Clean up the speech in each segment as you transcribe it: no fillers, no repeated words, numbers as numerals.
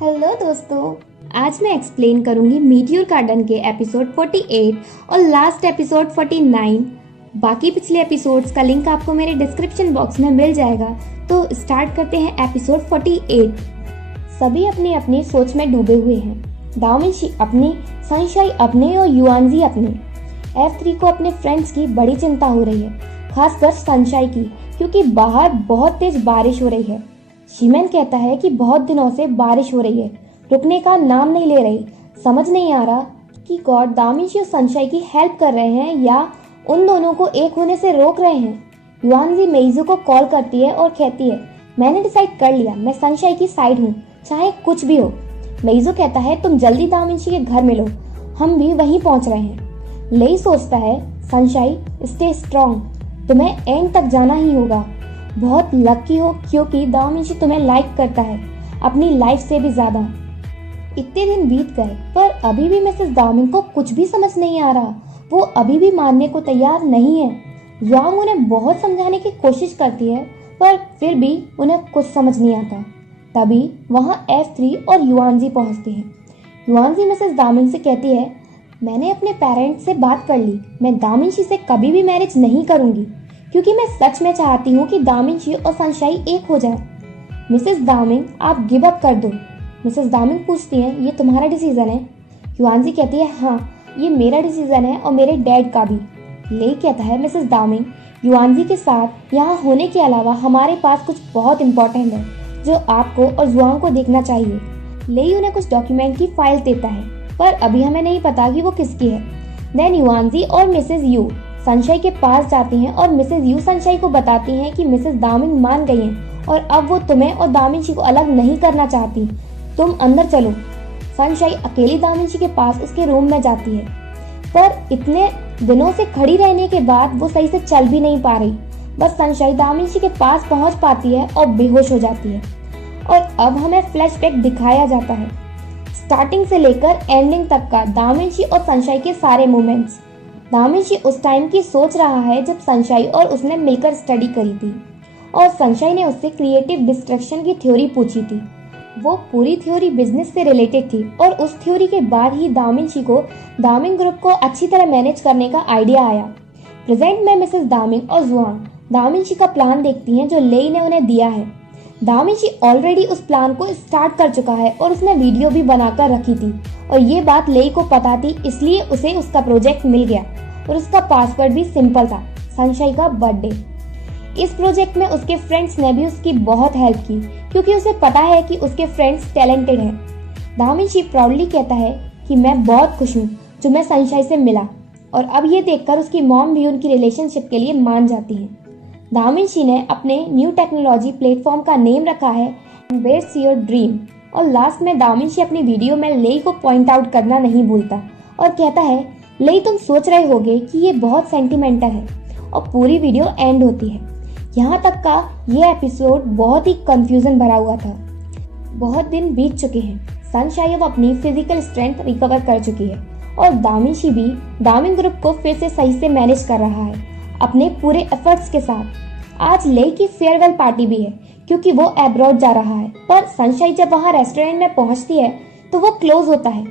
Hello दोस्तों, आज मैं एक्सप्लेन करूंगी मीटियोर गार्डन के एपिसोड 48 और लास्ट एपिसोड 49। बाकी पिछले एपिसोड्स का लिंक आपको मेरे डिस्क्रिप्शन बॉक्स में मिल जाएगा। तो स्टार्ट करते हैं एपिसोड 48। सभी अपनी अपनी सोच में डूबे हुए हैं। दामिंशी अपनी, सनशाइन अपने और युआनजी अपने। F3 को अपने फ्रेंड्स की बड़ी चिंता हो रही है, खासकर सनशाइन की, क्योंकि बाहर बहुत तेज बारिश हो रही है। शीमेन कहता है कि बहुत दिनों से बारिश हो रही है, रुकने का नाम नहीं ले रही। समझ नहीं आ रहा कि गॉड दामिंशी और सनशाइन की हेल्प कर रहे हैं या उन दोनों को एक होने से रोक रहे हैं। युआनजी मेइजू को कॉल करती है और कहती है, मैंने डिसाइड कर लिया, मैं सनशाइन की साइड हूँ, चाहे कुछ भी हो। मेइजू कहता है, तुम जल्दी दामिंशी के घर मिलो, हम भी वहीं पहुंच रहे हैं। लेई सोचता है, सनशाइन स्टे स्ट्रॉन्ग, तुम्हें एंड तक जाना ही होगा। बहुत लकी हो क्योंकि दामिंशी तुम्हें लाइक करता है, अपनी लाइफ से भी ज्यादा। इतने दिन बीत गए पर अभी भी मिसेस दामिंग को कुछ भी समझ नहीं आ रहा। वो अभी भी मानने को तैयार नहीं है। यांग उन्हें बहुत समझाने की कोशिश करती है पर फिर भी उन्हें कुछ समझ नहीं आता। तभी वहाँ F3 और युआनजी पहुँचते हैं। युआनजी मिसेस दामिंग से कहती है, मैंने अपने पेरेंट्स से बात कर ली, मैं दामिंशी से कभी भी मैरिज नहीं करूंगी क्योंकि मैं सच में चाहती हूँ कि दामिंशी और सनशाइन एक हो जाए। मिसेस दामिंग, आप गिव अप कर दो। मिसेस दामिंग पूछती हैं, ये तुम्हारा डिसीजन है? युआनजी कहती है, हाँ ये मेरा डिसीजन है और मेरे डैड का भी। लेई कहता है, मिसेस दामिंग, युआनजी के साथ यहाँ होने के अलावा हमारे पास कुछ बहुत इंपॉर्टेंट है जो आपको और जुआंग को देखना चाहिए। लेई उन्हें कुछ डॉक्यूमेंट की फाइल देता है पर अभी हमें नहीं पता कि वो किसकी है। देन युआनजी और मिसेस यू सनशाइन के पास जाती हैं और मिसेस यू सनशाइन को बताती हैं कि मिसेस दामिंग मान गई हैं और अब वो तुम्हें और दामिंशी को अलग नहीं करना चाहती, तुम अंदर चलो। सनशाइन अकेली दामिंशी के पास उसके रूम में जाती है पर इतने दिनों से खड़ी रहने के बाद वो सही से चल भी नहीं पा रही। बस सनशाइन दामिंशी के पास पहुंच पाती है और बेहोश हो जाती है। और अब हमें फ्लैशबैक दिखाया जाता है, स्टार्टिंग से लेकर एंडिंग तक का दामिंशी और सनशाइन के सारे मोमेंट्स। दामिंशी उस टाइम की सोच रहा है जब सनशाइन और उसने मिलकर स्टडी करी थी और सनशाइन ने उससे क्रिएटिव डिस्ट्रक्शन की थ्योरी पूछी थी। वो पूरी थ्योरी बिजनेस से रिलेटेड थी और उस थ्योरी के बाद ही दामिंशी को दामिंग ग्रुप को अच्छी तरह मैनेज करने का आइडिया आया। प्रेजेंट में मिसेस दामिंग और जुआंग दामिंशी का प्लान देखती हैं जो लेई ने उन्हें दिया है। दामिंशी ऑलरेडी उस प्लान को स्टार्ट कर चुका है और उसने वीडियो भी बनाकर रखी थी और ये बात लेई को पता थी, इसलिए उसे उसका प्रोजेक्ट मिल गया और उसका पासवर्ड भी सिंपल था, सनशाइन का बर्थडे। इस प्रोजेक्ट में उसके फ्रेंड्स ने भी उसकी बहुत हेल्प की क्योंकि उसे पता है कि उसके फ्रेंड्स टैलेंटेड हैं। दामिंशी प्राउडली कहता है कि मैं बहुत खुश हूँ जो मैं सनशाइन से मिला और अब ये देखकर उसकी मॉम भी उनकी रिलेशनशिप के लिए मान जाती है। दामिंशी ने अपने न्यू टेक्नोलॉजी प्लेटफॉर्म का नेम रखा है एम्ब्रेस योर ड्रीम और लास्ट में दामिंशी अपनी वीडियो में लेई को पॉइंट आउट करना नहीं भूलता और कहता है, लेई तुम सोच रहे होगे कि ये बहुत सेंटिमेंटल है और पूरी वीडियो एंड होती है। यहाँ तक का ये एपिसोड बहुत ही कंफ्यूजन भरा हुआ था। बहुत दिन बीत चुके हैं, सनशाइन अब अपनी फिजिकल स्ट्रेंथ रिकवर कर चुकी है और दामिंशी भी दामिंग ग्रुप को फिर से सही से मैनेज कर रहा है अपने पूरे एफर्ट्स के साथ। आज लेई की फेयरवेल पार्टी भी है क्योंकि वो अब्रॉड जा रहा है पर सनशाइन जब वहाँ रेस्टोरेंट में पहुँचती है तो वो क्लोज होता है।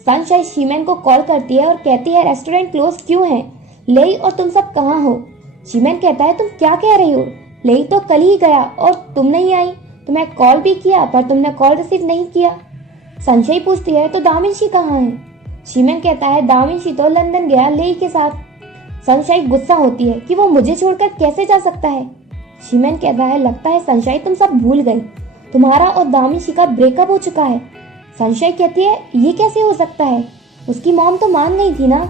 सनशाइन शीमेन को कॉल करती है और कहती है, रेस्टोरेंट क्लोज क्यों है? लेई और तुम सब कहाँ हो? शीमेन कहता है, तुम क्या कह रही हो? लेई तो कल ही गया और तुम नहीं आई, तुम्हें कॉल भी किया पर तुमने कॉल रिसीव नहीं किया। सनशाइन पूछती है, तो दामिंशी कहाँ है? शीमेन कहता है, दामिंशी तो लंदन गया लेई के साथ। सनशाइन गुस्सा होती है कि वो मुझे छोड़कर कैसे जा सकता है। शीमेन कहता है, लगता है सनशाइन तुम सब भूल गई, तुम्हारा और दामिंशी का ब्रेकअप हो चुका है। सनशाइन कहती है, ये कैसे हो सकता है? उसकी मॉम तो मान गई थी ना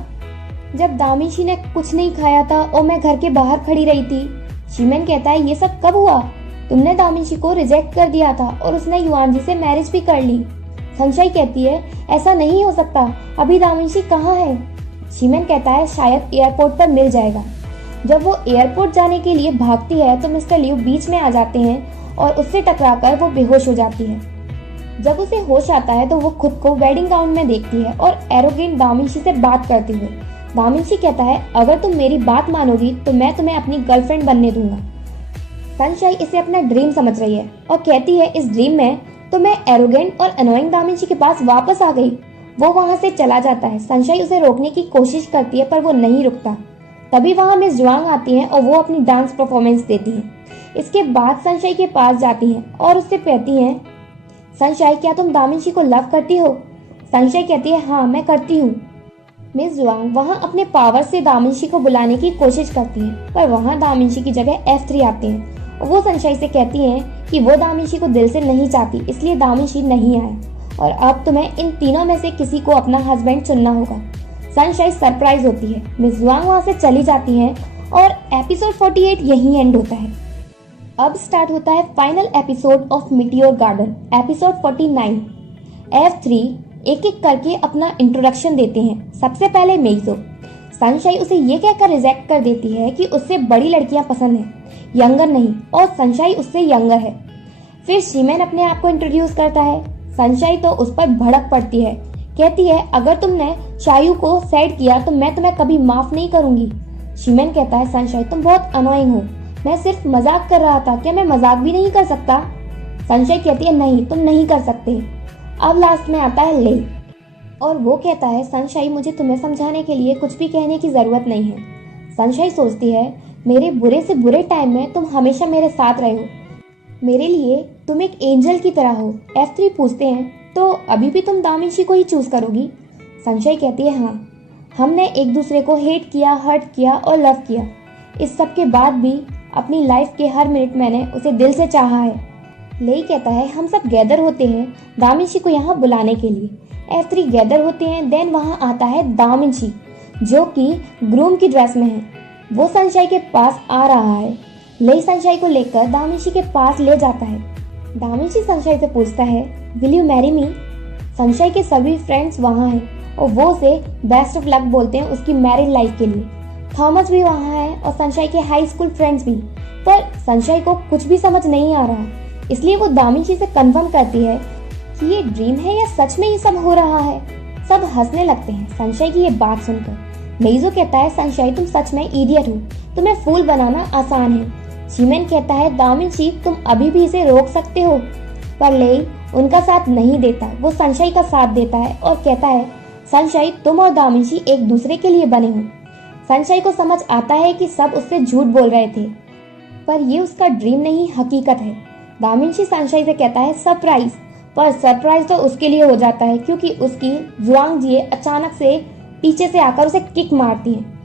जब दामिंशी ने कुछ नहीं खाया था और मैं घर के बाहर खड़ी रही थी। शीमेन कहता है, ये सब कब हुआ? तुमने दामिंशी को रिजेक्ट कर दिया था और उसने युआनजी से मैरिज भी कर ली। सनशाइन कहती है, ऐसा नहीं हो सकता, अभी दामिंशी कहाँ है? शीमेन कहता है, शायद एयरपोर्ट पर मिल जाएगा। जब वो एयरपोर्ट जाने के लिए भागती है तो मिस्टर लियू बीच में आ जाते हैं और उससे टकराकर वो बेहोश हो जाती है। जब उसे होश आता है तो वो खुद को वेडिंग गाउन में देखती है और एरोगेंट दामिंशी से बात करते हुए। दामिंशी कहता है, अगर तुम मेरी बात मानोगी तो मैं तुम्हें अपनी गर्लफ्रेंड बनने दूंगा। सनशाइन इसे अपना ड्रीम समझ रही है और कहती है, इस ड्रीम में तो मैं एरोगेंट और अनोइंग दामिंची के पास वापस आ गई। वो वहाँ से चला जाता है। सनशाइन उसे रोकने की कोशिश करती है पर वो नहीं रुकता। तभी वहाँ मिस जुआंग आती हैं और वो अपनी डांस परफॉर्मेंस देती हैं। इसके बाद सनशाइन के पास जाती हैं और उससे कहती हैं, सनशाइन क्या तुम दामिंची को लव करती हो? सनशाइन कहती है, हाँ मैं करती हूँ। मिस जुआंग वहाँ अपने पावर से दामिंची को बुलाने की कोशिश करती हैं पर वहाँ दामिंची की जगह F3 आते हैं और वो सनशाइन से कहती हैं कि वो दामिंची को दिल से नहीं चाहती, इसलिए दामिंची नहीं आया और अब तुम्हें इन तीनों में से किसी को अपना हस्बैंड चुनना होगा। सनशाइन सरप्राइज होती है। मिस जुआंग वहाँ से चली जाती हैं और एपिसोड 48 यहीं एंड होता है। अब स्टार्ट होता है final episode of meteor garden, episode 49। F3 एक एक करके अपना इंट्रोडक्शन देते हैं। सबसे पहले मेइजो। सनशाइन उसे ये कहकर रिजेक्ट कर देती है कि उससे बड़ी लड़कियां पसंद हैं, यंगर नहीं, और सनशाइन उससे यंगर है। फिर शिमेन अपने आप को इंट्रोड्यूस करता है। सनशाइन तो उस पर भड़क पड़ती है, कहती है अगर तुमने चायू को सैड किया तो मैं तुम्हें कभी माफ नहीं करूंगी। शिमेन कहता है, सनशाइन तुम बहुत अनोइंग हो, मैं सिर्फ मजाक कर रहा था, क्या मैं मजाक भी नहीं कर सकता? सनशाइन कहती है, नहीं तुम नहीं कर सकते। अब लास्ट में आता है ले और वो कहता है, सनशाइन मुझे तुम्हें समझाने के लिए कुछ भी कहने की जरूरत नहीं है। सनशाइन सोचती है, मेरे बुरे से बुरे टाइम में तुम हमेशा मेरे साथ रहे हो, मेरे लिए तुम एक एंजल की तरह हो। F3 पूछते हैं, तो अभी भी तुम दामिंची को ही चूज करोगी? सनशाइन कहती है, हाँ, हमने एक दूसरे को हेट किया, हर्ट किया और लव किया। इस सब के बाद भी अपनी लाइफ के हर मिनट मैंने उसे दिल से चाहा है। लेई कहता है, हम सब गैदर होते हैं दामिंची को यहाँ बुलाने के लिए। F3 गैदर होते हैं। देन वहाँ आता है दामिंची जो कि ग्रूम की ड्रेस में है। वो सनशाइन के पास आ रहा है। लेई सनशाइन को लेकर दामिंची के पास ले जाता है। दामिंची सनशाइन से पूछता है, will you marry me? Sunshine के सभी फ्रेंड्स वहाँ हैं और वो उसे बेस्ट ऑफ लक बोलते हैं उसकी मैरिड लाइफ के लिए। थॉमस भी वहाँ है और सनशाइन के हाई स्कूल फ्रेंड्स भी। पर सनशाइन को कुछ भी समझ नहीं आ रहा, इसलिए वो दामिंची से कंफर्म करती है कि ये ड्रीम है या सच में ये सब हो रहा है। सब हंसने लगते हैं सनशाइन की ये बात सुनकर। मेइजो कहता है, सनशाइन तुम सच में इडियट हो, तुम्हें फूल बनाना आसान है। शिमेन कहता है, दामिंची तुम अभी भी इसे रोक सकते हो। पर लेई उनका साथ नहीं देता, वो सनशाइन का साथ देता है और कहता है, सनशाइन तुम और दामिंची एक दूसरे के लिए बने हो। सनशाइन को समझ आता है कि सब उससे झूठ बोल रहे थे, पर ये उसका ड्रीम नहीं हकीकत है। दामिंची सनशाइन से कहता है, सरप्राइज। पर सरप्राइज तो उसके लिए हो जाता है क्योंकि उसकी जुआंग जी अचानक से पीछे से आकर उसे किक मारती हैं।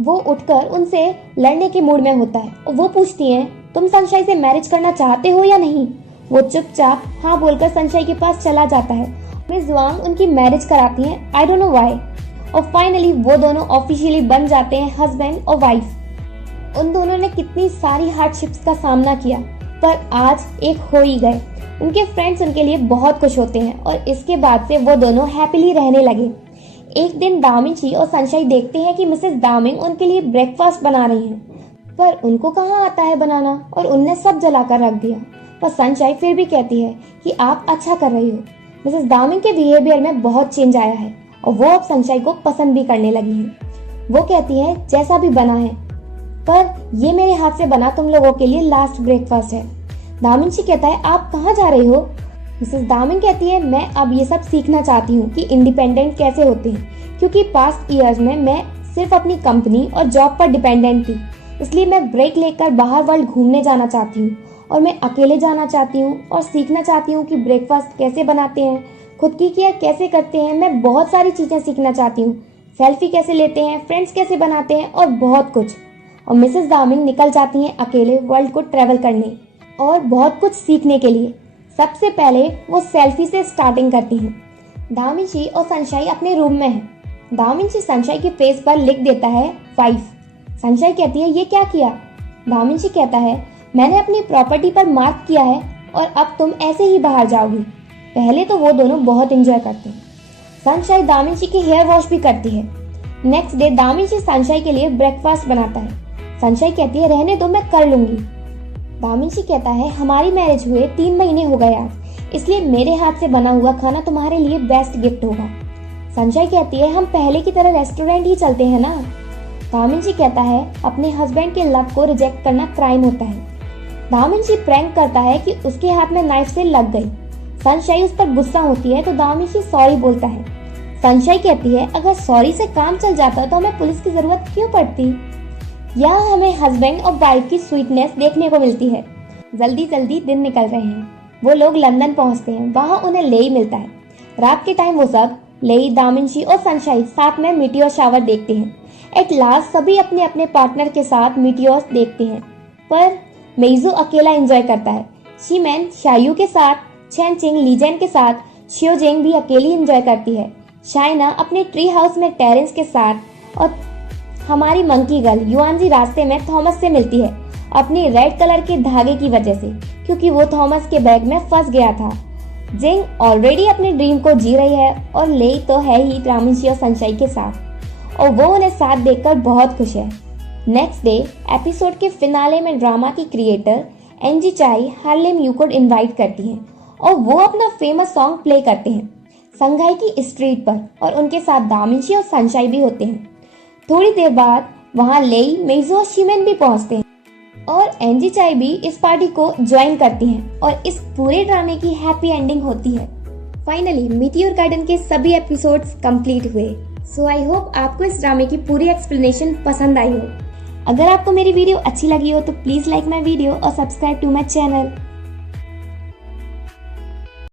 वो उठकर उनसे लड़ने के मूड में होता है और वो पूछती हैं, तुम सनशाइन से मैरिज करना चाहते हो या नहीं? वो चुपचाप हाँ बोलकर सनशाइन के पास चला जाता है। मिस जुआंग उनकी मैरिज कराती हैं, आई डोंट नो व्हाई। और फाइनली वो दोनों ऑफिशियली बन जाते हैं हस्बैंड और वाइफ। उन दोनों ने कितनी सारी हार्डशिप्स का सामना किया, पर आज एक हो ही गए। उनके फ्रेंड्स उनके लिए बहुत खुश होते हैं और इसके बाद से वो दोनों हैप्पीली रहने लगे। एक दिन दामिंची और सनशाइन देखते हैं कि मिसेस दामिंग उनके लिए ब्रेकफास्ट बना रही हैं, पर उनको कहाँ आता है बनाना और उनने सब जलाकर रख दिया। पर सनशाइन फिर भी कहती है कि आप अच्छा कर रही हो। मिसेस दामिंग के बिहेवियर में बहुत चेंज आया है और वो अब सनशाइन को पसंद भी करने लगी हैं। वो कहती है, जैसा भी बना है, पर ये मेरे हाथ से बना तुम लोगों के लिए लास्ट ब्रेकफास्ट है। दामिंची कहता है, आप कहाँ जा रही हो? मिसेस दामिंग कहती है, मैं अब ये सब सीखना चाहती हूँ कि इंडिपेंडेंट कैसे होते हैं, क्योंकि पास्ट ईयर्स में मैं सिर्फ अपनी कंपनी और जॉब पर डिपेंडेंट थी। इसलिए मैं ब्रेक लेकर बाहर वर्ल्ड घूमने जाना चाहती हूँ और मैं अकेले जाना चाहती हूँ और सीखना चाहती हूँ कि ब्रेकफास्ट कैसे बनाते हैं, खुद की केयर कैसे करते हैं। मैं बहुत सारी चीजें सीखना चाहती हूँ, सेल्फी कैसे लेते हैं, फ्रेंड्स कैसे बनाते हैं और बहुत कुछ। और मिसेस दामिंग निकल जाती हैं अकेले वर्ल्ड को ट्रेवल करने और बहुत कुछ सीखने के लिए। सबसे पहले वो सेल्फी से स्टार्टिंग करती हैं। दामिंची और सनशाइन अपने रूम में है। दामिंची सनशाइन के फेस पर लिख देता है 5। सनशाइन कहती है, ये क्या किया? दामिंची कहता है, मैंने अपनी प्रॉपर्टी पर मार्क किया है और अब तुम ऐसे ही बाहर जाओगी। पहले तो वो दोनों बहुत एंजॉय करते हैं। सनशाइन दामिंची की हेयर वॉश भी करती है। नेक्स्ट डे दामिंची सनशाइन के लिए ब्रेकफास्ट बनाता है। सनशाइन कहती है, रहने दो, मैं कर लूंगी। दामिंची कहता है, हमारी मैरिज हुए 3 महीने हो गए आज, इसलिए मेरे हाथ से बना हुआ खाना तुम्हारे लिए बेस्ट गिफ्ट होगा। सनशाइन कहती है, हम पहले की तरह रेस्टोरेंट ही चलते हैं ना। दामिंची कहता है, अपने हस्बैंड के लव को रिजेक्ट करना क्राइम होता है। दामिंची प्रैंक करता है कि उसके हाथ में नाइफ से लग गई। सनशाई उस पर गुस्सा होती है तो दामिशी सॉरी बोलता है। सनशाई कहती है अगर सॉरी से काम चल जाता तो हमें पुलिस की जरूरत क्यों पड़ती। यहाँ हमें हस्बैंड और वाइफ की स्वीटनेस देखने को मिलती है। जल्दी जल्दी दिन निकल रहे हैं। वो लोग लंदन पहुंचते हैं। वहाँ उन्हें लेई मिलता है। रात के टाइम वो सब लेई, दामिशी और सनशाई साथ में मीटियोर शावर देखते हैं। एट लास्ट सभी अपने अपने पार्टनर के साथ मीटियोर्स देखते हैं, पर मेइजू अकेला एंजॉय करता है। शीमेन शायू के साथ, चेनचिंग लीजेन के साथ, शियोजेंग भी अकेली एंजॉय करती है। शाइना अपने ट्री हाउस में टेरेंस के साथ, और हमारी मंकी गर्ल युआनजी रास्ते में थॉमस से मिलती है अपनी रेड कलर के धागे की वजह से, क्योंकि वो थॉमस के बैग में फंस गया था। जिंग ऑलरेडी अपने ड्रीम को जी रही है और लेई तो है ही दामिशी और सनशाई के साथ, और वो उन्हें साथ देखकर बहुत खुश है। नेक्स्ट डे एपिसोड के फिनाले में ड्रामा की क्रिएटर एनजी चाई हार्लेम यू को इनवाइट करती हैं और वो अपना फेमस सॉन्ग प्ले करते हैं संघाई की स्ट्रीट पर, और उनके साथ दामिशी और सनशाई भी होते हैं। थोड़ी देर बाद वहाँ लेई, मेइजू और शीमेन भी पहुंचते हैं और एनजी चाई भी इस पार्टी को ज्वाइन करती हैं और इस पूरे ड्रामे की हैप्पी एंडिंग होती है। फाइनली मीटियोर गार्डन के सभी एपिसोड्स कंप्लीट हुए। सो आई होप आपको इस ड्रामे की पूरी एक्सप्लेनेशन पसंद आई हो। अगर आपको मेरी वीडियो अच्छी लगी हो तो प्लीज लाइक माई वीडियो और सब्सक्राइब टू माई चैनल।